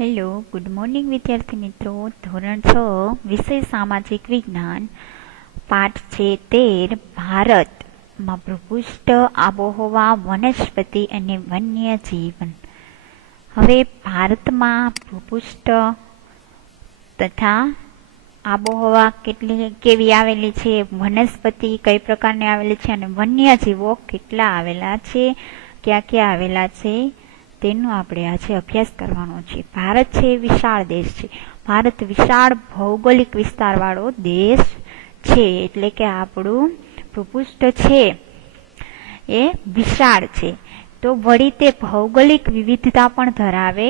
Hello, good morning વિદ્યાર્થી મિત્રો. ધોરણ 6 વિષય સામાજિક વિજ્ઞાન, પાઠ છે 13 ભારતમાં ભૂપૃષ્ઠ, આબોહવા, વનસ્પતિ અને વન્ય જીવન. હવે ભારતમાં ભૂપૃષ્ઠ તથા આબોહવા કેવી આવેલી છે, વનસ્પતિ કઈ પ્રકારની આવેલી છે અને વન્ય જીવો કેટલા આવેલા છે, ક્યાં ક્યાં આવેલા છે તેનો આપણે આજે અભ્યાસ કરવાનો છે. ભારત છે વિશાળ દેશ છે. ભારત વિશાળ ભૌગોલિક વિસ્તારવાળો દેશ છે, એટલે કે આપણું ભૂપૃષ્ઠ છે એ વિશાળ છે. તો વળી તે ભૌગોલિક વિવિધતા પણ ધરાવે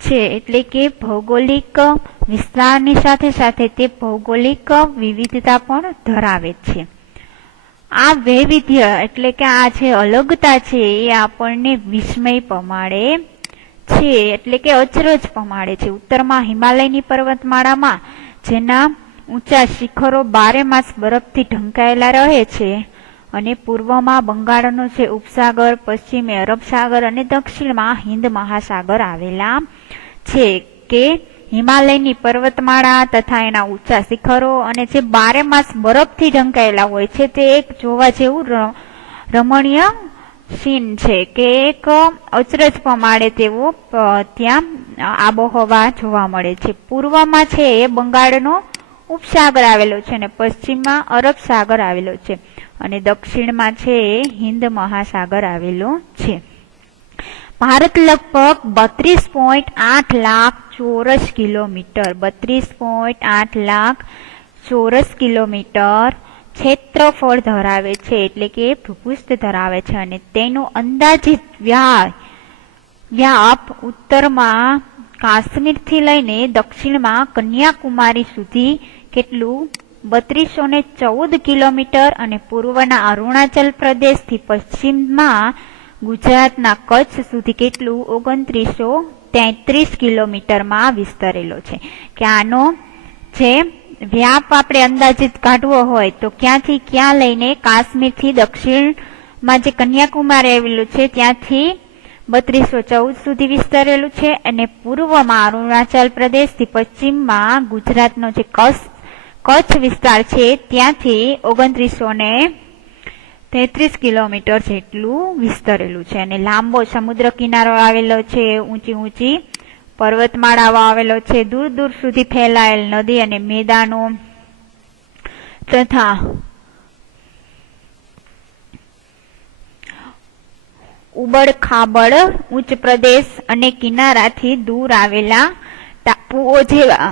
છે, એટલે કે ભૌગોલિક વિસ્તારની સાથે સાથે તે ભૌગોલિક વિવિધતા પણ ધરાવે છે. આ વૈવિધ્ય એટલે કે આ જે અલગતા છે એ આપણને વિસ્મય પમાડે છે, એટલે કે અચરજ પમાડે છે. ઉત્તરમાં હિમાલયની પર્વતમાળામાં જેના ઊંચા શિખરો 12 માસ બરફથી ઢંકાયેલા રહે છે, અને પૂર્વમાં બંગાળનો જે ઉપસાગર, પશ્ચિમે અરબ સાગર અને દક્ષિણમાં હિન્દ મહાસાગર આવેલા છે. કે હિમાલયની પર્વતમાળા તથા એના ઊંચા શિખરો અને જે 12 માસ બરફથી ઢંકાયેલા હોય છે તે એક જોવા જેવું રમણીય સીન છે, કે એક અચરજ પમાડે તેવો ત્યાં આબોહવા જોવા મળે છે. પૂર્વમાં છે એ બંગાળનો ઉપસાગર આવેલો છે અને પશ્ચિમમાં અરબ સાગર આવેલો છે, અને દક્ષિણમાં છે એ હિન્દ મહાસાગર આવેલો છે. ભારત લગભગ 32.8 લાખ ચોરસ કિલોમીટર 32.8 લાખ ચોરસ કિલોમીટર ક્ષેત્રફળ ધરાવે છે, એટલે કે ભૂપૃષ્ઠ ધરાવે છે, અને તેનું અંદાજિત વ્યાપ ઉત્તરમાં કાશ્મીરથી લઈને દક્ષિણમાં કન્યાકુમારી સુધી કેટલું 3214 કિલોમીટર અને પૂર્વના અરુણાચલ પ્રદેશથી પશ્ચિમમાં ગુજરાતના કચ્છ સુધી કેટલું 2933 કિલોમીટરમાં વિસ્તરેલો છે. કે આનો જે વ્યાપ આપણે અંદાજિત કાઢવો હોય તો ક્યાંથી ક્યાં લઈને કાશ્મીરથી દક્ષિણમાં જે કન્યાકુમારી આવેલું છે ત્યાંથી 3214 સુધી વિસ્તરેલું છે, અને પૂર્વમાં અરુણાચલ પ્રદેશથી પશ્ચિમમાં ગુજરાતનો જે કચ્છ વિસ્તાર છે ત્યાંથી 2933 કિલોમીટર જેટલું વિસ્તરેલું છે. અને લાંબો સમુદ્ર કિનારો આવેલો છે, ઊંચી ઊંચી પર્વતમાળાઓ આવેલો છે, દૂર દૂર સુધી ફેલાયેલ નદી અને મેદાનો તથા ઉબડ ખાબડ ઉચ્ચ પ્રદેશ અને કિનારાથી દૂર આવેલા ટાપુઓ જેવા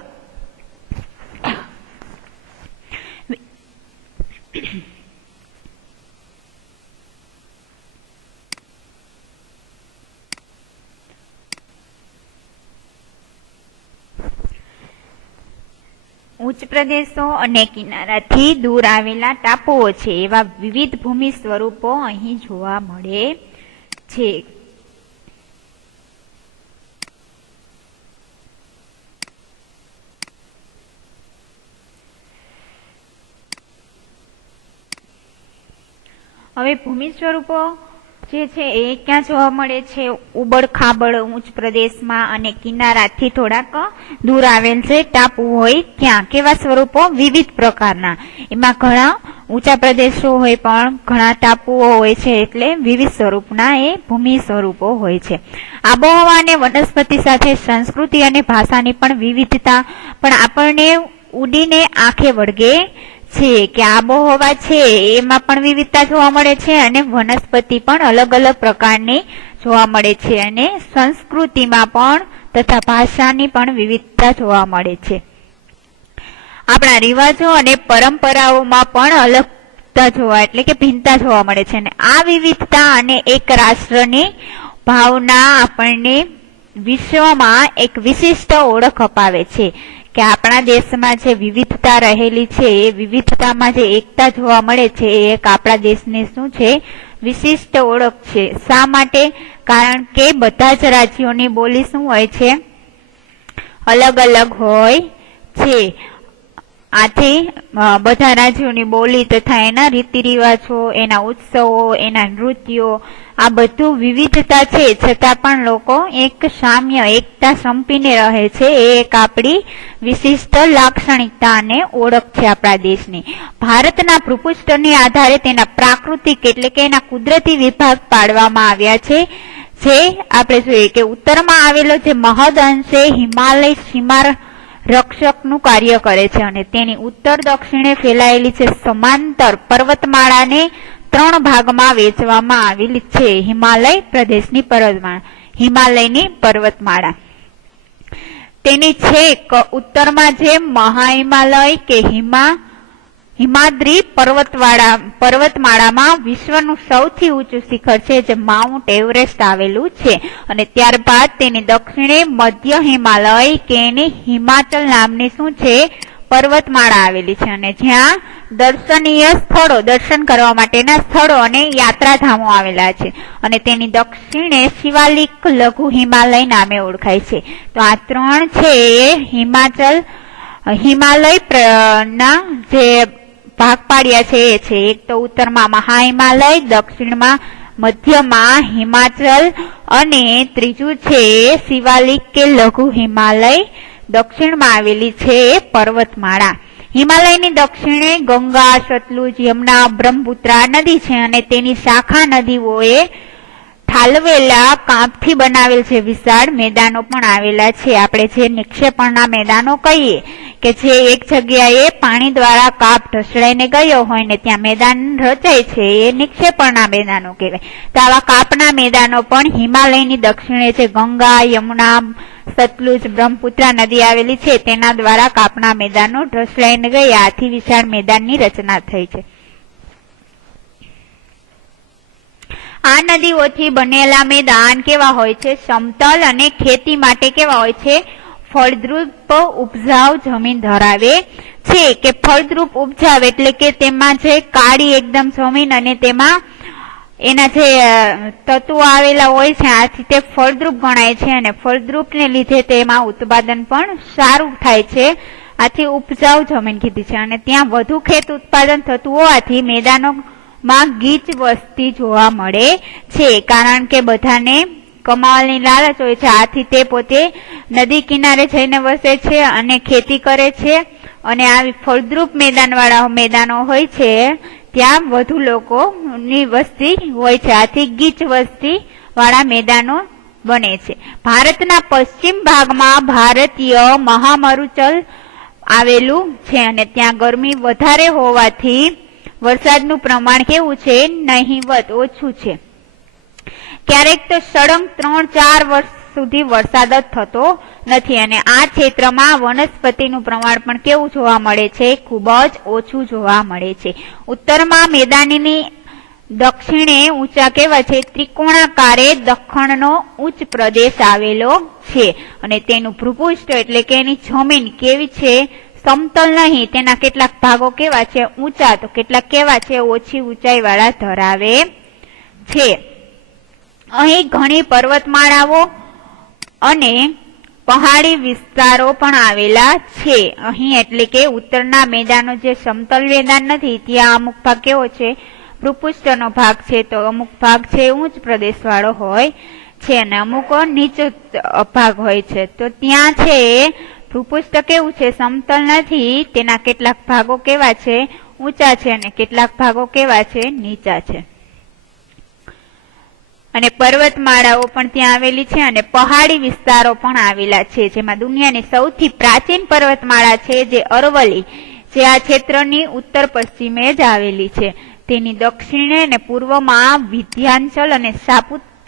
ઉચ્ચ પ્રદેશો અને કિનારાથી દૂર આવેલા ટાપુઓ છે, એવા વિવિધ ભૂમિ સ્વરૂપો અહીં જોવા મળે છે. હવે ભૂમિ સ્વરૂપો જે છે એ ક્યાં જોવા મળે છે? ઉબડ ખાબડ ઉચ્ચ પ્રદેશમાં અને કિનારાથી થોડાક દૂર આવેલ છે ટાપુ હોય ત્યાં. કેવા સ્વરૂપો? વિવિધ પ્રકારના. એમાં ઘણા ઊંચા પ્રદેશો હોય પણ ઘણા ટાપુઓ હોય છે, એટલે વિવિધ સ્વરૂપના એ ભૂમિ સ્વરૂપો હોય છે. આબોહવા અને વનસ્પતિ સાથે સંસ્કૃતિ અને ભાષાની પણ વિવિધતા પણ આપણને ઉડીને આંખે વળગે છે, કે આબોહવા છે એમાં પણ વિવિધતા જોવા મળે છે, અને વનસ્પતિ પણ અલગ અલગ પ્રકારની જોવા મળે છે, અને સંસ્કૃતિમાં પણ તથા ભાષાની પણ વિવિધતા જોવા મળે છે. આપણા રિવાજો અને પરંપરાઓમાં પણ અલગતા જોવા એટલે કે ભિન્નતા જોવા મળે છે, અને આ વિવિધતા અને એક રાષ્ટ્રની ભાવના આપણને વિશ્વમાં એક વિશિષ્ટ ઓળખ અપાવે છે. કે આપણા દેશમાં જે વિવિધતા રહેલી છે એ વિવિધતામાં જે એકતા જોવા મળે છે એ એક આપણા દેશની શું છે? વિશિષ્ટ ઓળખ છે. શા માટે? કારણ કે બધા જ રાજ્યોની બોલી શું હોય છે? અલગ અલગ હોય છે. આથી બધા રાજ્યોની બોલી તથા એના રીતિ રિવાજો, એના ઉત્સવો, એના નૃત્યો, આ બધું વિવિધતા છે, છતાં પણ લોકો એક સામ્ય, એકતા સંપીને રહે છે. એ એક આપણી વિશિષ્ટ લાક્ષણિકતા અને ઓળખ છે આપણા દેશની. ભારતના ભૂપૃષ્ઠને આધારે તેના પ્રાકૃતિક એટલે કે એના કુદરતી વિભાગ પાડવામાં આવ્યા છે. જે આપણે જોઈએ કે ઉત્તરમાં આવેલો જે મહદ અંશે હિમાલય સીમા રક્ષકનું કાર્ય કરે છે અને તેની ઉત્તર દક્ષિણે ફેલાયેલી છે સમાંતર પર્વતમાળાને 3 ભાગમાં વહેંચવામાં આવેલી છે. હિમાલય પ્રદેશની હિમાલયની પર્વતમાળા તેની છેક ઉત્તરમાં જે મહાહિમાલય કે હિમાદ્રી પર્વતમાળામાં વિશ્વનું સૌથી ઊંચું શિખર છે જે માઉન્ટ એવરેસ્ટ આવેલું છે. અને ત્યારબાદ તેની દક્ષિણે મધ્ય હિમાલય કે એની હિમાચલ નામની શું છે પર્વતમાળા આવેલી છે. અને જ્યાં દર્શનીય સ્થળો, દર્શન કરવા માટેના સ્થળો અને યાત્રાધામો આવેલા છે. અને તેની દક્ષિણે શિવાલિક લઘુ હિમાલય નામે ઓળખાય છે. તો આ 3 છે એ હિમાલય ના જે ભાગ પાડ્યા છે એ છે. એક તો ઉત્તરમાં મહાહિમાલય, દક્ષિણમાં મધ્યમાં હિમાચલ અને ત્રીજું છે શિવાલિક કે લઘુ હિમાલય દક્ષિણમાં આવેલી છે પર્વતમાળા. હિમાલયની દક્ષિણે ગંગા, સતલુજ, યમુના, બ્રહ્મપુત્રા નદી છે અને તેની શાખા નદીઓએ ઠાલવેલા કાંપથી બનાવેલ છે વિશાળ મેદાનો પણ આવેલા છે. આપણે જે નિક્ષેપણના મેદાનો કહીએ કે જે એક જગ્યાએ પાણી દ્વારા કાપ ઢસડાઈને ગયો હોય ને ત્યાં મેદાન રચાય છે એ નિક્ષેપણના મેદાનો કહેવાય. તો આવા કાપના મેદાનો પણ હિમાલયની દક્ષિણે છે ગંગા, યમુના, સતલુજ, બ્રહ્મપુત્રા નદી આવેલી છે તેના દ્વારા કાપના મેદાનો ઢસડાઈને ગયા. આથી વિશાળ મેદાનની રચના થઈ છે. આ નદીઓથી બનેલા મેદાન કેવા હોય છે? સમતલ અને ખેતી માટે કેવા હોય છે? ફળદ્રુપ ઉપજાઉ જમીન ધરાવે છે. કે ફળદ્રુપ ઉપજાવ એટલે કે તેમાં જે કાળી એકદમ જમીન અને તેમાં એના જે તત્વો આવેલા હોય છે આથી તે ફળદ્રુપ ગણાય છે. અને ફળદ્રુપને લીધે તેમાં ઉત્પાદન પણ સારું થાય છે. આથી ઉપજાઉ જમીન કીધી છે. અને ત્યાં વધુ ખેત ઉત્પાદન થતું હોવાથી મેદાનોમાં ગીચ વસ્તી જોવા મળે છે. કારણ કે બધાને કમાવાની લાલચ હોય છે. આથી તે પોતે નદી કિનારે જઈને વસે છે અને ખેતી કરે છે. અને આવી ફળદ્રુપ મેદાનવાળા મેદાનો હોય છે ત્યાં વધુ લોકોની વસ્તી હોય છે. આથી ગીચ વસ્તી વાળા મેદાનો બને છે. ભારતના પશ્ચિમ ભાગમાં ભારતીય મહામરુચલ આવેલું છે અને ત્યાં ગરમી વધારે હોવાથી વરસાદનું પ્રમાણ કેવું છે? નહિવત, ઓછું છે. ક્યારેક તો સળંગ 3-4 વર્ષ સુધી વરસાદ જ થતો નથી. અને આ ક્ષેત્રમાં વનસ્પતિનું પ્રમાણ પણ કેવું જોવા મળે છે? ખૂબ જ ઓછું જોવા મળે છે. ઉત્તરમાં મેદાનની દક્ષિણે ઊંચા કેવા છે? ત્રિકોણાકારે દખણનો ઉચ્ચ પ્રદેશ આવેલો છે. અને તેનું ભૂપૃષ્ઠ એટલે કે એની જમીન કેવી છે? સમતલ નહીં. તેના કેટલાક ભાગો કેવા છે? ઊંચા, તો કેટલાક કેવા છે? ઓછી ઊંચાઈ વાળા ધરાવે છે. અહીં ઘણી પર્વતમાળાઓ અને પહાડી વિસ્તારો પણ આવેલા છે. અહીં એટલે કે ઉત્તરના મેદાનો જે સમતલ મેદાન નથી ત્યાં અમુક ભાગ કેવો છે? ભૂપૃષ્ઠનો ભાગ છે. તો અમુક ભાગ છે ઉચ્ચ પ્રદેશ વાળો હોય છે અને અમુક નીચો ભાગ હોય છે. તો ત્યાં છે ભૂપૃષ્ઠ કેવું છે? સમતલ નથી. તેના કેટલાક ભાગો કેવા છે? ઊંચા છે અને કેટલાક ભાગો કેવા છે? નીચા છે. અને પર્વતમાળાઓ પણ ત્યાં આવેલી છે અને પહાડી વિસ્તારો પણ આવેલા છે. જેમાં દુનિયાની સૌથી પ્રાચીન પર્વતમાળા છે જે અરવલ્લી, જે આ ક્ષેત્રની ઉત્તર પશ્ચિમે જ આવેલી છે. તેની દક્ષિણે અને પૂર્વમાં વિંધ્યાચલ અને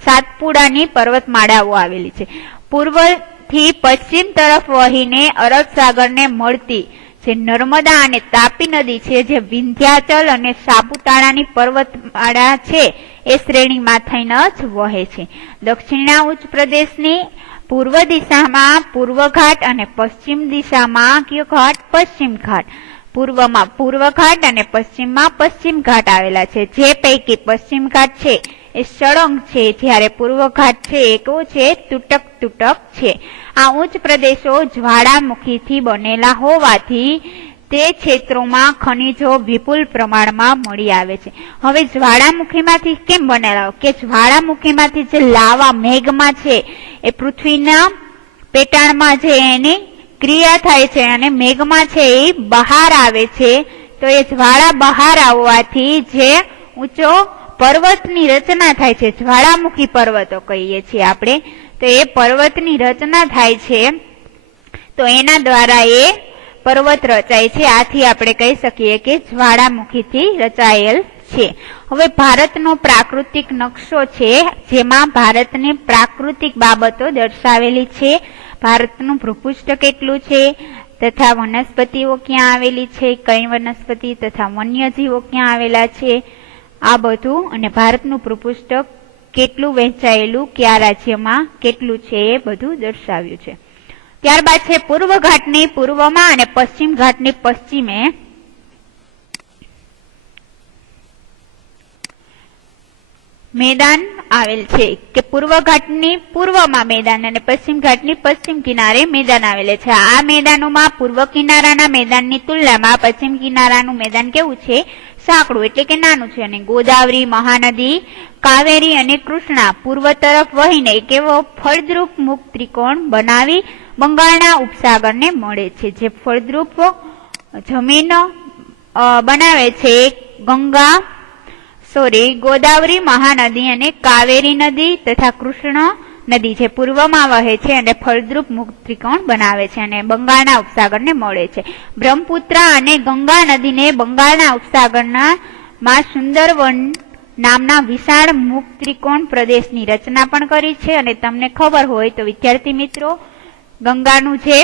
સાતપુડાની પર્વતમાળાઓ આવેલી છે. પૂર્વથી પશ્ચિમ તરફ વહીને અરબ સાગરને મળતી જે નર્મદા અને તાપી નદી છે જે વિંધ્યાચલ અને સાપુતારાની પર્વતમાળા છે એ શ્રેણીમાં થઈને જ વહે છે. દક્ષિણના ઉચ્ચ પ્રદેશની પૂર્વ દિશામાં પૂર્વ ઘાટ અને પશ્ચિમ દિશામાં કયો ઘાટ? પશ્ચિમ ઘાટ. પૂર્વમાં પૂર્વ ઘાટ અને પશ્ચિમમાં પશ્ચિમ ઘાટ આવેલા છે. જે પૈકી પશ્ચિમ ઘાટ છે એ સળંગ છે જ્યારે પૂર્વ ઘાટ છે એ કેવો છે? તૂટક તૂટક છે. આ ઉચ્ચ પ્રદેશો જ્વાળામુખીથી બનેલા હોવાથી તે ક્ષેત્રોમાં ખનિજો વિપુલ પ્રમાણમાં મળી આવે છે. હવે જ્વાળામુખીમાંથી કેમ બનેલા કે જ્વાળામુખીમાંથી જે લાવા મેઘમાં છે એ પૃથ્વીના પેટાળમાં જે એની ક્રિયા થાય છે અને મેઘમાં છે એ બહાર આવે છે. તો એ જ્વાળા બહાર આવવાથી જે ઊંચો પર્વતની રચના થાય છે, જ્વાળામુખી પર્વતો કહીએ છીએ આપણે, તો એ પર્વતની રચના થાય છે. તો એના દ્વારા એ પર્વત રચાય છે. આથી આપણે કહી શકીએ કે જ્વાળામુખીથી રચાયેલ છે. હવે ભારતનો પ્રાકૃતિક નકશો છે, જેમાં ભારતની પ્રાકૃતિક બાબતો દર્શાવેલી છે. ભારતનું ભૂપૃષ્ઠ કેટલું છે તથા વનસ્પતિઓ ક્યાં આવેલી છે, કઈ વનસ્પતિ તથા વન્યજીવો ક્યાં આવેલા છે, આ બધું, અને ભારતનું ભૂપૃષ્ઠ કેટલું વહેંચાયેલું કયા રાજ્યમાં કેટલું છે એ બધું દર્શાવ્યું છે. ત્યારબાદ છે પૂર્વ ઘાટની પૂર્વમાં અને પશ્ચિમ ઘાટની પશ્ચિમે મેદાન આવેલ છે કે પૂર્વ ઘાટની પૂર્વમાં મેદાન અને પશ્ચિમ ઘાટની પશ્ચિમ કિનારે મેદાન આવેલ છે. આ મેદાનોમાં પૂર્વ કિનારાના મેદાનની તુલનામાં પશ્ચિમ કિનારાનું મેદાન કેવું છે, સાંકડું એટલે કે નાનું છે. અને ગોદાવરી, મહાનદી, કાવેરી અને કૃષ્ણા પૂર્વ તરફ વહીને કેવો ફળદ્રુપ મુક્ત ત્રિકોણ બનાવી બંગાળના ઉપસાગરને મળે છે. જે ફળદ્રુપ જમીન બનાવે છે ગોદાવરી, મહાનદી અને કાવેરી નદી તથા કૃષ્ણ નદી જે પૂર્વમાં વહે છે અને ફળદ્રુપ મુક્ત ત્રિકોણ બનાવે છે અને બંગાળના ઉપસાગરને મળે છે. બ્રહ્મપુત્ર અને ગંગા નદીને બંગાળના ઉપસાગરના માં સુંદરવન નામના વિશાળ મુક્ત ત્રિકોણ પ્રદેશની રચના પણ કરી છે. અને તમને ખબર હોય તો વિદ્યાર્થી મિત્રો, ગંગાનું જે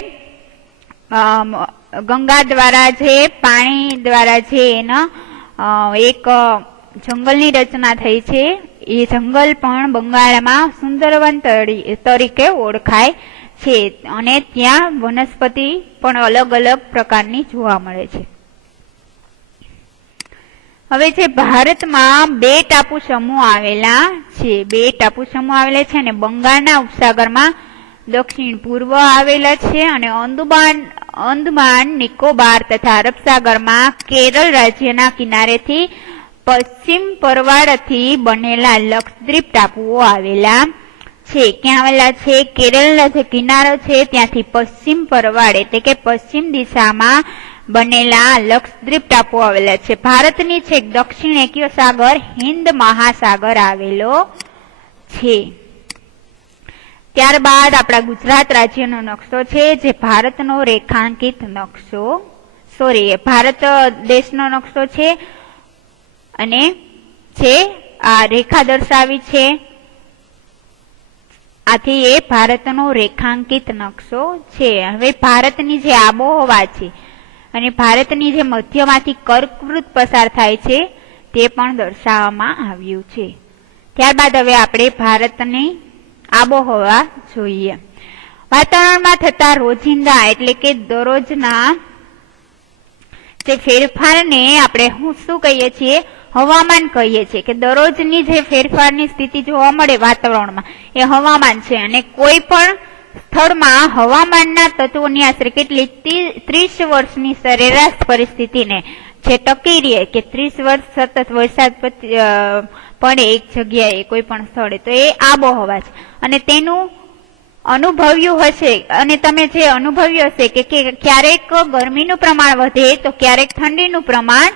ગંગા દ્વારા જે પાણી દ્વારા જે એના એક જંગલની રચના થઈ છે. એ જંગલ પણ બંગાળમાં સુંદરવન તરીકે ઓળખાય છે અને ત્યાં વનસ્પતિ પણ અલગ અલગ પ્રકારની જોવા મળે છે. હવે જે ભારતમાં બે ટાપુ સમૂહ આવેલા છે અને બંગાળના ઉપસાગરમાં દક્ષિણ પૂર્વ આવેલા છે અને અંદમાન નિકોબાર તથા અરબ સાગરમાં કેરળ રાજ્યના કિનારેથી પશ્ચિમ પરવાળથી બનેલા લક્ષદ્વીપ ટાપુઓ આવેલા છે. ક્યાં આવેલા છે? કેરળના જે કિનારો છે ત્યાંથી પશ્ચિમ પરવાળ એટલે કે પશ્ચિમ દિશામાં બનેલા લક્ષદ્વીપ ટાપુઓ આવેલા છે. ભારતની છેક દક્ષિણે કયો સાગર? હિન્દ મહાસાગર આવેલો છે. ત્યારબાદ આપણા ગુજરાત રાજ્યનો નકશો છે, જે ભારતનો રેખાંકિત નકશો ભારત દેશનો નકશો છે અને જે આ રેખા દર્શાવી છે, આથી એ ભારતનો રેખાંકિત નકશો છે. હવે ભારતની જે આબોહવા છે અને ભારતની જે મધ્યમાંથી કર્કવૃત પસાર થાય છે તે પણ દર્શાવવામાં આવ્યું છે. ત્યારબાદ હવે આપણે ભારતની આબોહવા જોઈએ. વાતાવરણમાં થતા રોજિંદા એટલે કે દરરોજના જે ફેરફારને આપણે શું કહીએ છીએ? હવામાન કહીએ છીએ. કે દરરોજની જે ફેરફારની સ્થિતિ જોવા મળે વાતાવરણમાં એ હવામાન છે. અને કોઈ પણ સ્થળમાં હવામાનના તત્વોની આશરે કેટલી 30 વર્ષની સરેરાશ પરિસ્થિતિને જે ટકી રહે કે 30 વર્ષ સતત વરસાદ પડે એક જગ્યાએ કોઈ પણ સ્થળે, તો એ આબોહવા છે. અને તેનું અનુભવ્યું હશે અને તમે જે અનુભવ્યું હશે કે ક્યારેક ગરમીનું પ્રમાણ વધે તો ક્યારેક ઠંડીનું પ્રમાણ,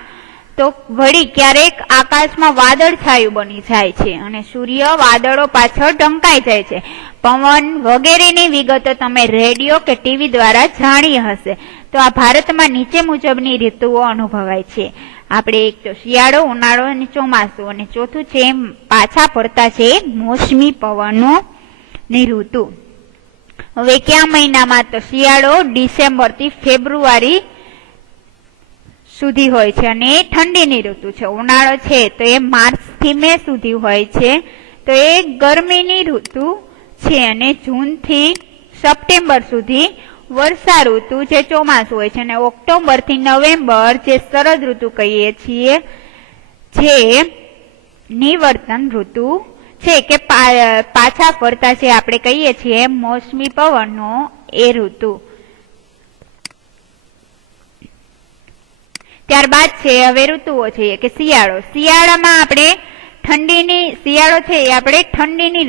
તો વળી ક્યારેક આકાશમાં વાદળ છાયું બની જાય છે અને સૂર્ય વાદળો પાછળ ઢંકાઈ જાય છે. પવન વગેરેની વિગતો તમે રેડિયો કે ટીવી દ્વારા જાણી હશે. તો આ ભારતમાં નીચે મુજબની ઋતુઓ અનુભવાય છે. આપણે એક તો શિયાળો, ઉનાળો અને ચોમાસું, અને ચોથું છે પાછા પડતા છે મોસમી પવનો ની ઋતુ. હવે કયા મહિનામાં? તો શિયાળો ડિસેમ્બર થી ફેબ્રુઆરી સુધી હોય છે અને એ ઠંડીની ઋતુ છે. ઉનાળો છે તો એ માર્ચ થી મે સુધી હોય છે, તો એ ગરમીની ઋતુ છે. અને જૂન થી સપ્ટેમ્બર સુધી વર્ષા ઋતુ જે ચોમાસું હોય છે. અને ઓક્ટોબર થી નવેમ્બર જે શરદ ઋતુ કહીએ છીએ, જે નિવર્તન ઋતુ છે કે પાછા ફરતા છે આપણે કહીએ છીએ મોસમી પવનનો એ ઋતુ. ત્યારબાદ છે હવે ઋતુઓ છે કે શિયાળો. શિયાળામાં આપણે શિયાળો છે એ આપણે ઠંડીની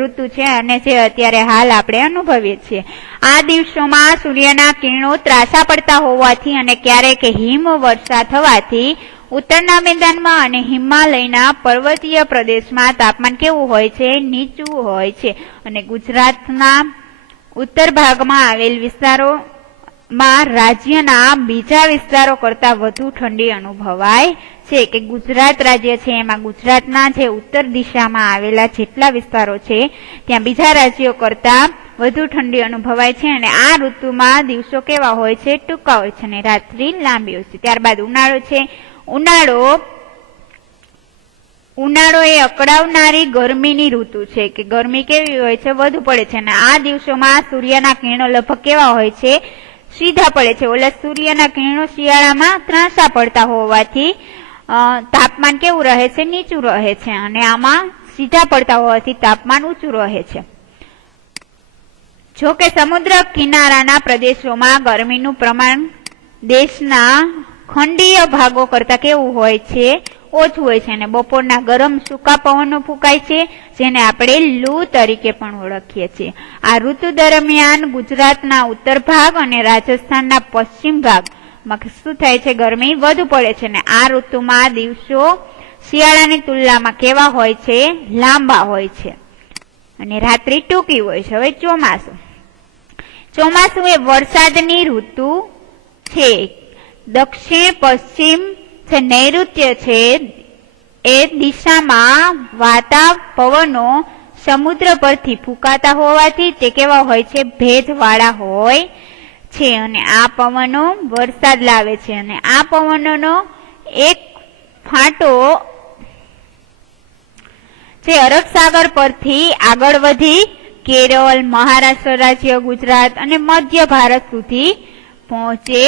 ઋતુ છે અને જે અત્યારે હાલ આપણે અનુભવીએ છીએ. આ દિવસોમાં સૂર્યના કિરણો ત્રાસા પડતા હોવાથી અને ક્યારેક હિમ વર્ષા થવાથી ઉત્તરના મેદાનમાં અને હિમાલયના પર્વતીય પ્રદેશમાં તાપમાન કેવું હોય છે? નીચું હોય છે. અને ગુજરાતના ઉત્તર ભાગમાં આવેલ વિસ્તારોમાં રાજ્યના બીજા વિસ્તારો કરતા વધુ ઠંડી અનુભવાય છે. કે ગુજરાત રાજ્ય છે એમાં ગુજરાતના જે ઉત્તર દિશામાં આવેલા જેટલા વિસ્તારો છે ત્યાં બીજા રાજ્યો કરતા વધુ ઠંડી અનુભવાય છે. અને આ ઋતુમાં દિવસો કેવા હોય છે? ટૂંકા હોય છે અને રાત્રિ લાંબી હોય છે. ત્યારબાદ ઉનાળો છે. ઉનાળો એ અકળાવનારી ગરમીની ઋતુ છે કે ગરમી કેવી હોય છે? વધુ પડે છે. અને આ દિવસોમાં સૂર્યના કિરણો લગભગ કેવા હોય છે? સીધા પડે છે. ઓલા સૂર્યના કિરણો શિયાળામાં ત્રાંસા પડતા હોવાથી તાપમાન કેવું રહે છે? નીચું રહે છે. અને આમાં સીધા પડતા હોવાથી તાપમાન ઊંચું રહે છે. જો કે સમુદ્ર કિનારાના પ્રદેશોમાં ગરમીનું પ્રમાણ દેશના ખંડીય ભાગો કરતા કેવું હોય છે? ઓછું હોય છે. અને બપોરના ગરમ સૂકા પવનો ફૂંકાય છે જેને આપણે લૂ તરીકે પણ ઓળખીએ છીએ. આ ઋતુ દરમિયાન ગુજરાતના ઉત્તર ભાગ અને રાજસ્થાનના પશ્ચિમ ભાગમાં શું થાય છે? ગરમી વધુ પડે છે. અને આ ઋતુમાં દિવસો શિયાળાની તુલનામાં કેવા હોય છે? લાંબા હોય છે અને રાત્રિ ટૂંકી હોય છે. હવે ચોમાસું એ વરસાદની ઋતુ છે. દક્ષિણ પશ્ચિમ જે નૈઋત્ય છે એ દિશામાં વાતા પવનો સમુદ્ર પરથી ફૂંકાતા હોવાથી તે કેવા હોય છે? ભેજવાળા હોય છે. અને આ પવનો વરસાદ લાવે છે. અને આ પવનોનો એક ફાંટો જે અરબ સાગર પરથી આગળ વધી કેરળ, મહારાષ્ટ્ર રાજ્ય, ગુજરાત અને મધ્ય ભારત સુધી પહોંચે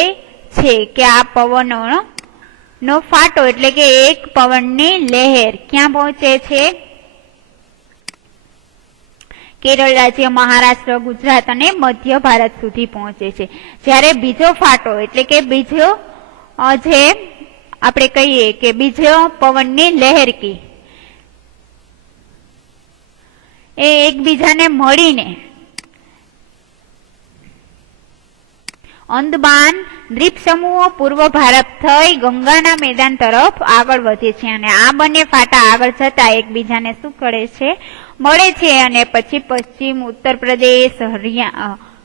છે. કે આ પવનોનો ફાટો એટલે કે એક પવનની લહેર ક્યાં પહોંચે છે? કેરળ રાજ્ય, મહારાષ્ટ્ર, ગુજરાત અને મધ્ય ભારત સુધી પહોંચે છે. જ્યારે બીજો ફાટો એટલે કે બીજો જે આપણે કહીએ કે બીજો પવનની લહેરકી એ એકબીજાને મળીને અંદમાન દ્વીપ સમૂહો પૂર્વ ભારત થઈ ગંગાના મેદાન તરફ આગળ વધે છે. અને આ બંને ફાટા આગળ જતા એકબીજાને શું કરે છે? મળે છે. અને પછી પશ્ચિમ ઉત્તર પ્રદેશ,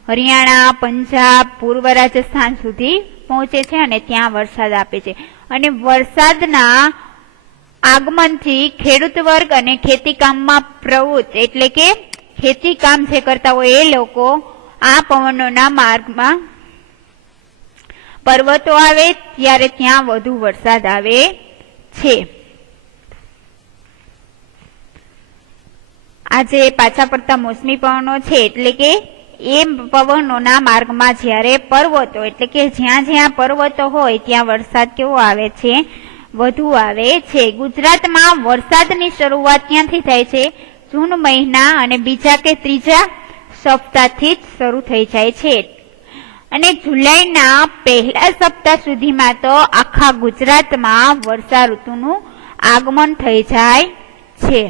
હરિયાણા, પંજાબ, પૂર્વ રાજસ્થાન સુધી પહોંચે છે અને ત્યાં વરસાદ આપે છે. અને વરસાદના આગમનથી ખેડૂત વર્ગ અને ખેતીકામમાં પ્રવૃત્ત એટલે કે ખેતીકામ જે કરતા હોય એ લોકો આ પવનોના માર્ગમાં પર્વતો આવે ત્યારે ત્યાં વધુ વરસાદ આવે છે. આજે પાછા પડતા મોસમી પવનો છે એટલે કે એ પવનોના માર્ગમાં જ્યારે પર્વતો એટલે કે જ્યાં જ્યાં પર્વતો હોય ત્યાં વરસાદ કેવો આવે છે? વધુ આવે છે. ગુજરાતમાં વરસાદની શરૂઆત ક્યાંથી થાય છે? જૂન મહિના અને બીજા કે ત્રીજા સપ્તાહથી જ શરૂ થઈ જાય છે. અને જુલાઈના પહેલા સપ્તાહ સુધીમાં તો આખા ગુજરાતમાં વર્ષા ઋતુનું આગમન થઈ જાય છે.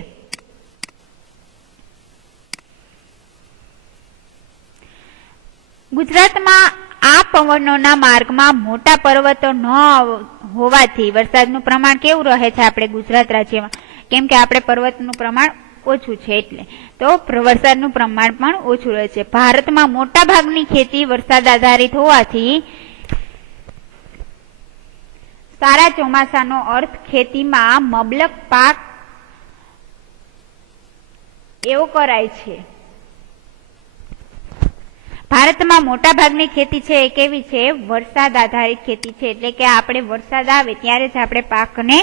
ગુજરાતમાં આ પવનોના માર્ગમાં મોટા પર્વતો ન હોવાથી વરસાદનું પ્રમાણ કેવું રહે છે આપણે ગુજરાત રાજ્યમાં? કેમ કે આપણે પર્વતનું પ્રમાણ ઓછું છે એટલે તો વરસાદનું પ્રમાણ પણ ઓછું રહે છે. ભારતમાં મોટા ભાગની ખેતી વરસાદ આધારિત હોવાથી સારા ચોમાસાનો અર્થ ખેતીમાં મબલક પાક એવો કરાય છે. ભારતમાં મોટા ભાગની ખેતી છે એ કેવી છે? વરસાદ આધારિત ખેતી છે. એટલે કે આપણે વરસાદ આવે ત્યારે જ આપણે પાકને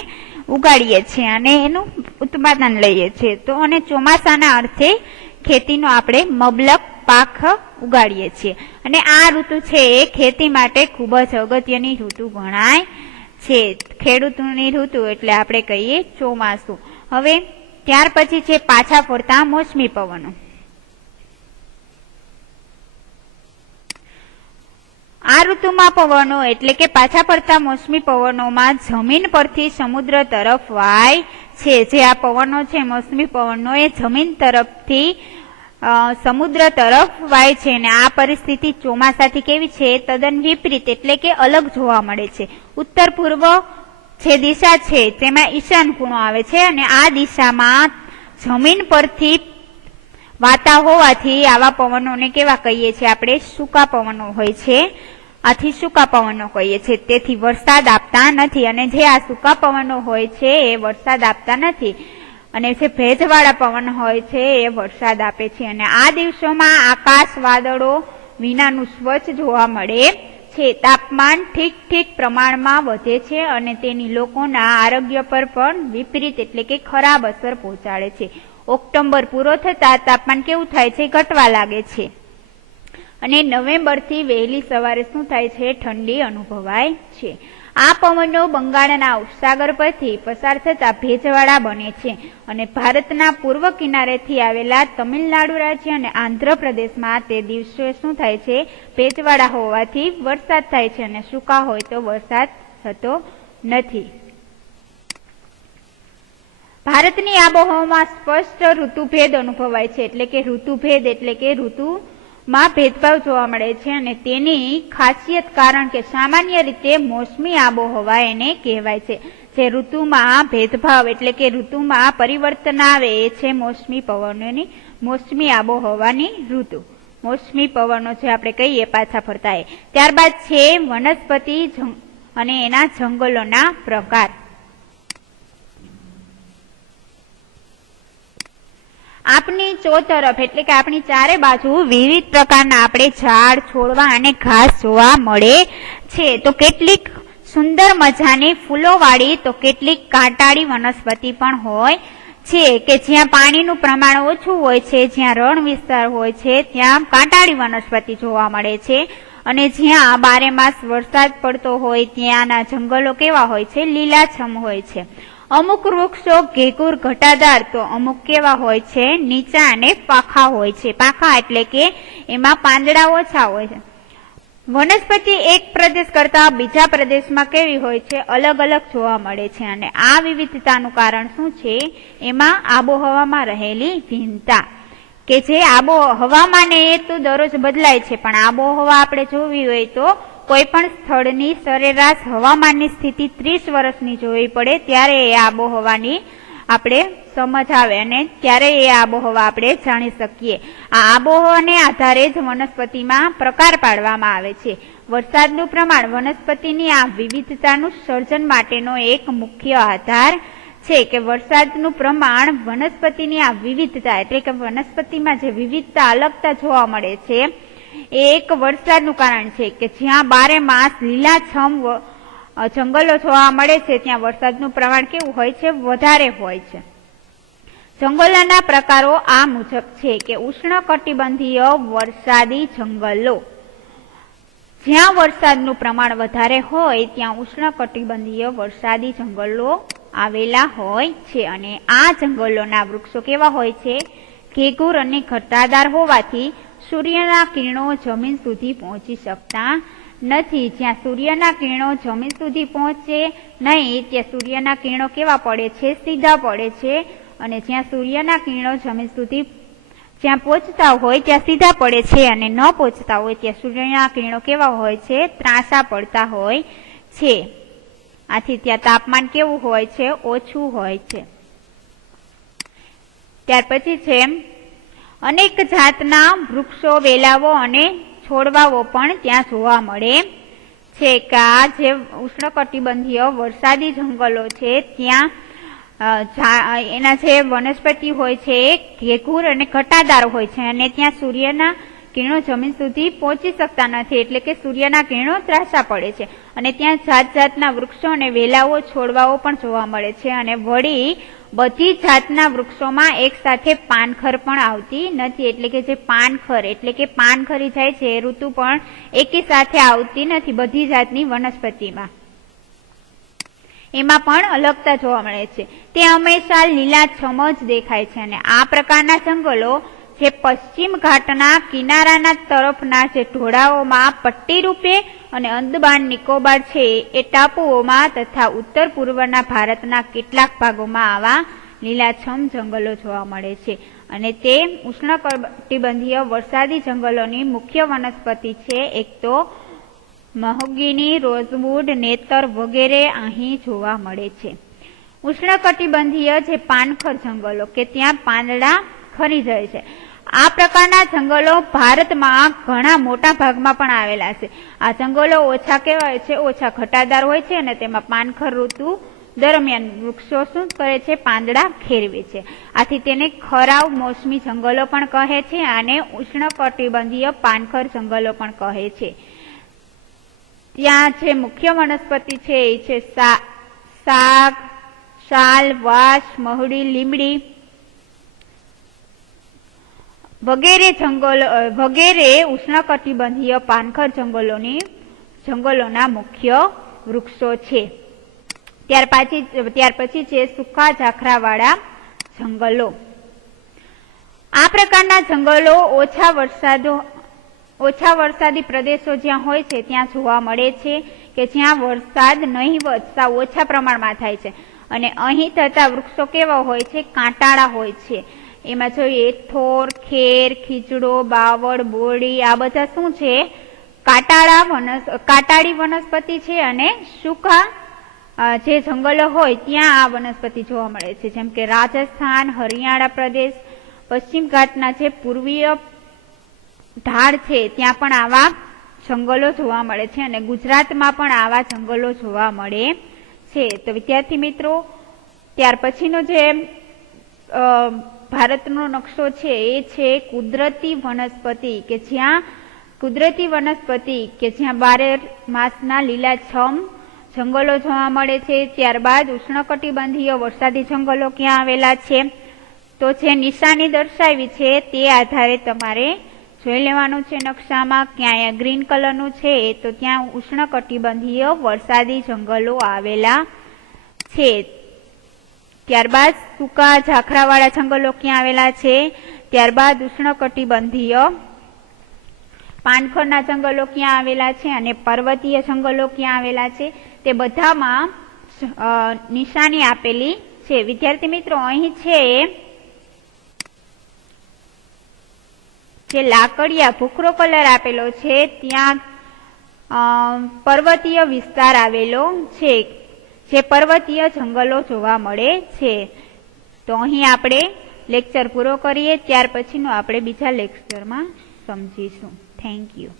ઉગાડીએ છીએ અને એનું ઉત્પાદન લઈએ છીએ. તો અને ચોમાસાના અર્થે ખેતીનો આપણે મબલક પાક ઉગાડીએ છીએ. અને આ ઋતુ છે એ ખેતી માટે ખૂબ જ અગત્યની ઋતુ ગણાય છે. ખેડૂતોની ઋતુ એટલે આપણે કહીએ ચોમાસું. હવે ત્યાર પછી છે પાછા ફરતા મોસમી પવનો. આ ઋતુમાં પવનો એટલે કે પાછા ફરતા મોસમી પવનોમાં જમીન પરથી સમુદ્ર તરફ વાય છે. જે આ પવનો છે મોસમી પવનો એ જમીન તરફથી સમુદ્ર તરફ વાય છે. અને આ પરિસ્થિતિ ચોમાસાથી કેવી છે? તદ્દન વિપરીત એટલે કે અલગ જોવા મળે છે. ઉત્તર પૂર્વ જે દિશા છે તેમાં ઈશાન ખૂણો આવે છે અને આ દિશામાં જમીન પરથી વાતા હોવાથી આવા પવનોને કેવા કહીએ છીએ આપણે? સૂકા પવનો હોય છે. આથી સૂકા પવનો કહીએ છીએ. તેથી વરસાદ આપતા નથી. અને જે આ સૂકા પવનો હોય છે એ વરસાદ આપતા નથી અને જે ભેજવાળા પવન હોય છે એ વરસાદ આપે છે. અને આ દિવસોમાં આકાશ વાદળો વિનાનું સ્વચ્છ જોવા મળે છે. તાપમાન ઠીક પ્રમાણમાં વધે છે અને તેની લોકોના આરોગ્ય પર પણ વિપરીત એટલે કે ખરાબ અસર પહોંચાડે છે. ઓક્ટોબર પૂરો થતા તાપમાન કેવું થાય છે? ઘટવા લાગે છે. અને નવેમ્બરથી વહેલી સવારે શું થાય છે? ઠંડી અનુભવાય છે. આ પવનો બંગાળના ઉપસાગર પરથી પસાર થતા ભેજવાળા બને છે અને ભારતના પૂર્વ કિનારેથી આવેલા તમિલનાડુ રાજ્ય અને આંધ્રપ્રદેશમાં તે દિવસે શું થાય છે? ભેજવાળા હોવાથી વરસાદ થાય છે અને સૂકા હોય તો વરસાદ થતો નથી. ભારતની આબોહવામાં સ્પષ્ટ ઋતુભેદ અનુભવાય છે. એટલે કે ઋતુભેદ એટલે કે ઋતુમાં ભેદભાવ જોવા મળે છે અને તેની ખાસિયત કારણ કે સામાન્ય રીતે મોસમી આબોહવા એને કહેવાય છે. જે ઋતુમાં ભેદભાવ એટલે કે ઋતુમાં પરિવર્તન આવે એ છે મોસમી પવનોની મોસમી આબોહવાની ઋતુ. મોસમી પવનો જે આપણે કહીએ પાછા ફરતા એ. ત્યારબાદ છે વનસ્પતિ અને એના જંગલોના પ્રકાર. આપની ચોતરફ એટલે કે આપણી ચારે બાજુ વિવિધ પ્રકારના આપણે ઝાડ, છોડવા અને ઘાસ જોવા મળે છે. તો કેટલીક સુંદર મજાની ફૂલોવાળી તો કેટલીક કાંટાળી વનસ્પતિ પણ હોય છે કે જ્યાં પાણીનું પ્રમાણ ઓછું હોય છે, જ્યાં રણ વિસ્તાર હોય છે ત્યાં કાંટાળી વનસ્પતિ જોવા મળે છે અને જ્યાં બારેમાસ વરસાદ પડતો હોય ત્યાંના જંગલો કેવા હોય છે? લીલાછમ હોય છે. અમુક વૃક્ષો ઘેઘૂર ઘટાદાર તો અમુક કેવા હોય છે? નીચા અને પાખા હોય છે. પાખા એટલે કે એમાં પાંદડા ઓછા હોય છે. વનસ્પતિ એક પ્રદેશ કરતા બીજા પ્રદેશમાં કેવી હોય છે? અલગ અલગ જોવા મળે છે. અને આ વિવિધતાનું કારણ શું છે? એમાં આબોહવામાં રહેલી ભિન્નતા કે જે હવામાન એ તો દરરોજ બદલાય છે પણ આબોહવા આપણે જોવી હોય તો કોઈ પણ સ્થળની સરેરાશ હવામાનની સ્થિતિ 30 વર્ષની જોવી પડે ત્યારે એ આબોહવાની આપણે સમજ આવે અને ત્યારે એ આબોહવા આપણે જાણી શકીએ. આ આબોહવાને આધારે જ વનસ્પતિમાં પ્રકાર પાડવામાં આવે છે. વરસાદનું પ્રમાણ વનસ્પતિની આ વિવિધતાનું સર્જન માટેનો એક મુખ્ય આધાર છે કે વરસાદનું પ્રમાણ વનસ્પતિની આ વિવિધતા એટલે કે વનસ્પતિમાં જે વિવિધતા અલગતા જોવા મળે છે એ એક વરસાદનું કારણ છે કે જ્યાં બારે માસ લીલાછમ જંગલો જોવા મળે છે ત્યાં વરસાદનું પ્રમાણ કેવું હોય છે? વધારે હોય છે. જંગલોના પ્રકારો આ મુજબ છે કે ઉષ્ણકટિબંધીય વરસાદી જંગલો. જ્યાં વરસાદનું પ્રમાણ વધારે હોય ત્યાં ઉષ્ણકટિબંધીય વરસાદી જંગલો આવેલા હોય છે અને આ જંગલોના વૃક્ષો કેવા હોય છે? ઘેઘૂર અને ઘટાદાર હોવાથી સૂર્યના કિરણો જમીન સુધી પહોંચી શકતા નથી. જ્યાં સૂર્યના કિરણો જમીન સુધી પહોંચે નહીં ત્યાં સૂર્યના કિરણો કેવા પડે છે? સીધા પડે છે. અને જ્યાં સૂર્યના કિરણો જમીન સુધી જ્યાં પહોંચતા હોય ત્યાં સીધા પડે છે અને ન પહોંચતા હોય ત્યાં સૂર્યના કિરણો કેવા હોય છે? ત્રાંસા પડતા હોય છે. આથી ત્યાં તાપમાન કેવું હોય છે? ઓછું હોય છે. ત્યાર પછી છે અનેક જાતના વૃક્ષો, વેલાઓ અને છોડવાઓ પણ ત્યાં જોવા મળે છે કે આ જે ઉષ્ણકટિબંધીય વરસાદી જંગલો છે ત્યાં એના જે વનસ્પતિ હોય છે એ ઘેઘૂર અને ઘટાદાર હોય છે અને ત્યાં સૂર્યના કિરણો જમીન સુધી પહોંચી શકતા નથી એટલે કે સૂર્યના કિરણો ત્રાંસા પડે છે અને ત્યાં જાત જાતના વૃક્ષો અને વેલાઓ, છોડવાઓ પણ જોવા મળે છે. અને વળી બધી જાતના વૃક્ષોમાં એક સાથે પાનખર પણ આવતી નથી એટલે કે જે પાનખર એટલે કે પાન ખરી જાય છે એ ઋતુ પણ એકી સાથે આવતી નથી બધી જાતની વનસ્પતિમાં. એમાં પણ અલગતા જોવા મળે છે. તે હંમેશા લીલાછમ જ દેખાય છે અને આ પ્રકારના જંગલો જે પશ્ચિમ ઘાટના કિનારાના તરફના જે ઢોળાવોમાં પટ્ટી રૂપે અને અંદમાન નિકોબાર છે એ ટાપુઓમાં તથા ઉત્તર પૂર્વના ભારતના કેટલાક ભાગોમાં આવા લીલાછમ જંગલો જોવા મળે છે. અને તે ઉષ્ણકટિબંધીય વરસાદી જંગલોની મુખ્ય વનસ્પતિ છે. એક તો મહોગીની, રોઝવુડ, નેતર વગેરે અહીં જોવા મળે છે. ઉષ્ણકટિબંધીય જે પાનખર જંગલો કે ત્યાં પાંદડા ખરી જાય છે. આ પ્રકારના જંગલો ભારતમાં ઘણા મોટા ભાગમાં પણ આવેલા છે. આ જંગલો ઓછા કહેવાય છે, ઓછા ઘટાદાર હોય છે અને તેમાં પાનખર ઋતુ દરમિયાન વૃક્ષો શું કરે છે? પાંદડા ખેરવે છે. આથી તેને ખરાવ મોસમી જંગલો પણ કહે છે અને ઉષ્ણકટિબંધીય પાનખર જંગલો પણ કહે છે. ત્યાં જે મુખ્ય વનસ્પતિ છે એ છે સાગ, શાલ, વાંસ, મહુડી, લીમડી વગેરે ઉષ્ણકટિબંધીય પાનખર જંગલોના મુખ્ય વૃક્ષો છે. ત્યાર પછી છે સૂકા ઝાખરાવાળા જંગલો. આ પ્રકારના જંગલો ઓછા વરસાદી પ્રદેશો જ્યાં હોય છે ત્યાં જોવા મળે છે કે જ્યાં વરસાદ નહીવત સાવ ઓછા પ્રમાણમાં થાય છે. અને અહીં થતા વૃક્ષો કેવા હોય છે? કાંટાળા હોય છે. એમાં જોઈએ થોર, ખેર, ખીચડો, બાવળ, બોરડી આ બધા શું છે? કાંટાળી વનસ્પતિ છે. અને સૂકા જે જંગલો હોય ત્યાં આ વનસ્પતિ જોવા મળે છે. જેમ કે રાજસ્થાન, હરિયાણા પ્રદેશ, પશ્ચિમ ઘાટના જે પૂર્વીય ઢાળ છે ત્યાં પણ આવા જંગલો જોવા મળે છે અને ગુજરાતમાં પણ આવા જંગલો જોવા મળે છે. તો વિદ્યાર્થી મિત્રો, ત્યાર પછીનો જે ભારતનો નકશો છે એ છે કુદરતી વનસ્પતિ કે જ્યાં 12 માસના લીલાછમ જંગલો જોવા મળે છે. ત્યારબાદ ઉષ્ણકટિબંધીય વરસાદી જંગલો ક્યાં આવેલા છે? તો જે નિશાની દર્શાવી છે તે આધારે તમારે જોઈ લેવાનું છે નકશામાં. ક્યાં ગ્રીન કલરનું છે તો ત્યાં ઉષ્ણકટિબંધીય વરસાદી જંગલો આવેલા છે. ત્યારબાદ સૂકા ઝાખરાવાળા જંગલો ક્યાં આવેલા છે? ત્યારબાદ ઉષ્ણકટિબંધીય પાનખરના જંગલો ક્યાં આવેલા છે? અને પર્વતીય જંગલો ક્યાં આવેલા છે? તે બધામાં નિશાની આપેલી છે. વિદ્યાર્થી મિત્રો, અહીં છે જે લાકડિયા ભૂખરો કલર આપેલો છે ત્યાં પર્વતીય વિસ્તાર આવેલો છે, જે પર્વતીય જંગલો જોવા મળે છે. તો અહીં આપણે લેક્ચર પૂરો કરીએ. ત્યાર પછીનું આપણે બીજા લેક્ચરમાં સમજીશું. Thank you.